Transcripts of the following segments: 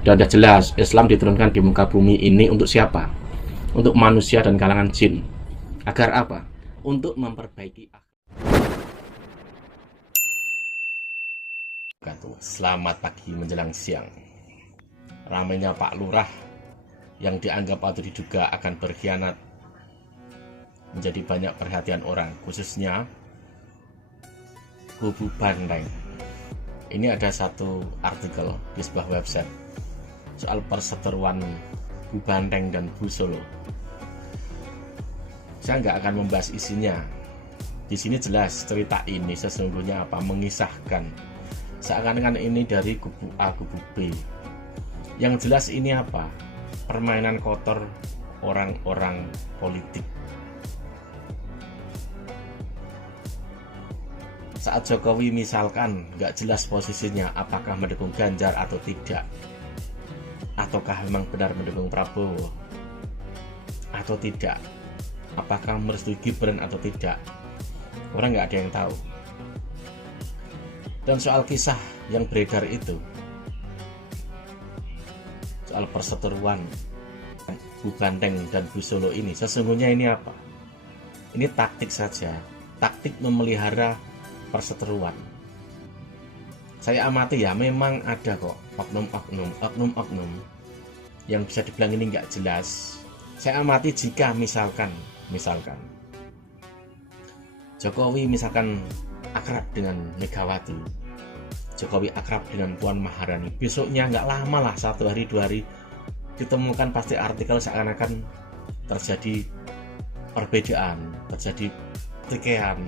Dan sudah jelas Islam diturunkan di muka bumi ini untuk siapa? Untuk manusia dan kalangan jin. Agar apa? Untuk memperbaiki akhlak. Selamat pagi menjelang siang. Ramainya Pak Lurah yang dianggap atau diduga akan berkhianat menjadi banyak perhatian orang, khususnya kubu Banteng. Ini ada satu artikel di sebuah website soal perseteruan Bu Banteng dan Bu Solo. Saya nggak akan membahas isinya. Di sini jelas cerita ini sesungguhnya apa, mengisahkan seakan-akan ini dari kubu A, kubu B. Yang jelas ini apa? Permainan kotor orang-orang politik. Saat Jokowi misalkan nggak jelas posisinya, apakah mendukung Ganjar atau tidak, ataukah memang benar mendukung Prabowo atau tidak, apakah merestui Gibran atau tidak, orang nggak ada yang tahu. Dan soal kisah yang beredar itu, soal perseteruan Bu Banteng dan Bu Solo ini, sesungguhnya ini apa? Ini taktik saja, taktik memelihara perseteruan. Saya amati ya, memang ada kok oknum-oknum yang bisa dibilang ini nggak jelas. Saya amati jika misalkan Jokowi misalkan akrab dengan Megawati, Jokowi akrab dengan Puan Maharani, besoknya nggak lama lah, 1 hari 2 hari ditemukan pasti artikel seakan-akan terjadi perbedaan, terjadi pertikaian,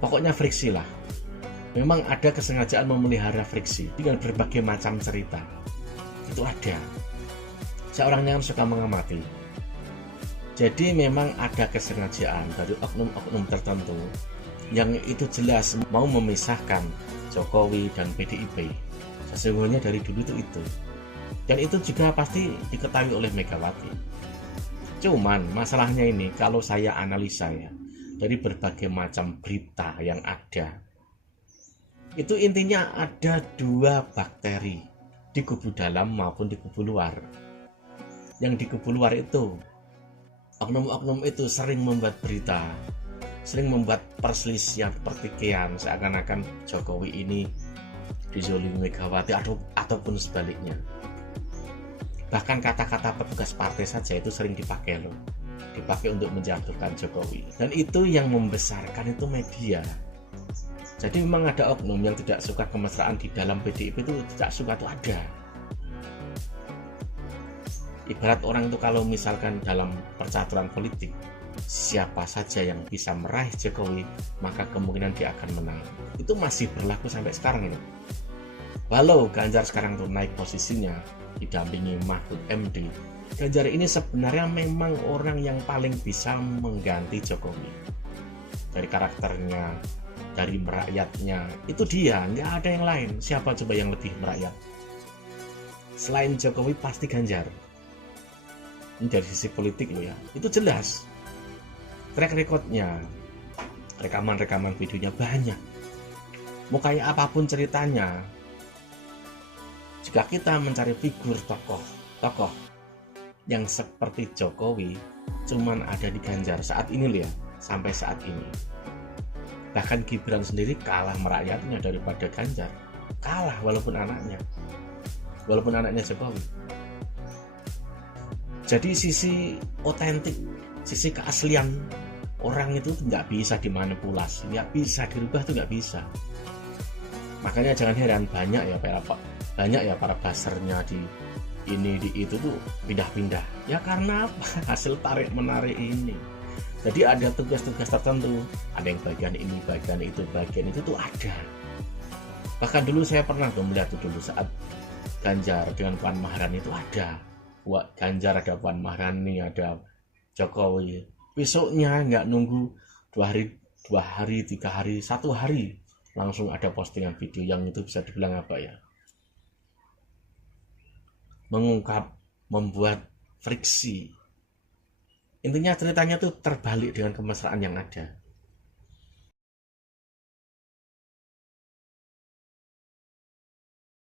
pokoknya friksi lah. Memang ada kesengajaan memelihara friksi dengan berbagai macam cerita. Itu ada. Saya orangnya kan suka mengamati. Jadi memang ada kesengajaan dari oknum-oknum tertentu yang itu jelas mau memisahkan Jokowi dan PDIP. Sesungguhnya dari dulu itu. Dan itu juga pasti diketahui oleh Megawati. Cuman masalahnya ini kalau saya analisa ya, dari berbagai macam berita yang ada, itu intinya ada 2 bakteri di kubu dalam maupun di kubu luar. Yang di kubu luar itu, oknum-oknum itu sering membuat berita, sering membuat perselisihan, pertikaian, seakan-akan Jokowi ini dizolimi Megawati ataupun sebaliknya. Bahkan kata-kata petugas partai saja itu sering dipakai loh, dipakai untuk menjatuhkan Jokowi. Dan itu yang membesarkan itu media. Jadi memang ada oknum yang tidak suka kemesraan di dalam PDIP, itu tidak suka, itu ada. Ibarat orang itu kalau misalkan dalam percaturan politik, siapa saja yang bisa meraih Jokowi, maka kemungkinan dia akan menang. Itu masih berlaku sampai sekarang ini. Walau Ganjar sekarang tuh naik posisinya, didampingi Mahfud MD, Ganjar ini sebenarnya memang orang yang paling bisa mengganti Jokowi. Dari karakternya, dari merakyatnya, itu dia, nggak ada yang lain. Siapa coba yang lebih merakyat? Selain Jokowi pasti Ganjar. Ini dari sisi politik loh ya, itu jelas. Track recordnya, rekaman-rekaman videonya banyak. Mau kayak apapun ceritanya, jika kita mencari figur tokoh yang seperti Jokowi, cuman ada di Ganjar saat ini loh ya, sampai saat ini. Bahkan Gibran sendiri kalah merakyatnya daripada Ganjar, kalah walaupun anaknya Jokowi. Jadi sisi otentik, sisi keaslian orang itu nggak bisa dimanipulasi, nggak bisa dirubah, tuh nggak bisa. Makanya jangan heran banyak ya para basernya di ini di itu tuh pindah-pindah. Ya karena apa? Hasil tarik menarik ini. Jadi ada tugas-tugas tertentu, ada yang bagian ini, bagian itu tuh ada. Bahkan dulu saya pernah tuh melihat tuh dulu saat Ganjar dengan Puan Maharani itu ada. Ganjar ada Puan Maharani, ada Jokowi. Besoknya nggak nunggu 2 hari, 3 hari, 1 hari langsung ada postingan video yang itu bisa dibilang apa ya? Mengungkap, membuat friksi. Intinya ceritanya tuh terbalik dengan kemesraan yang ada.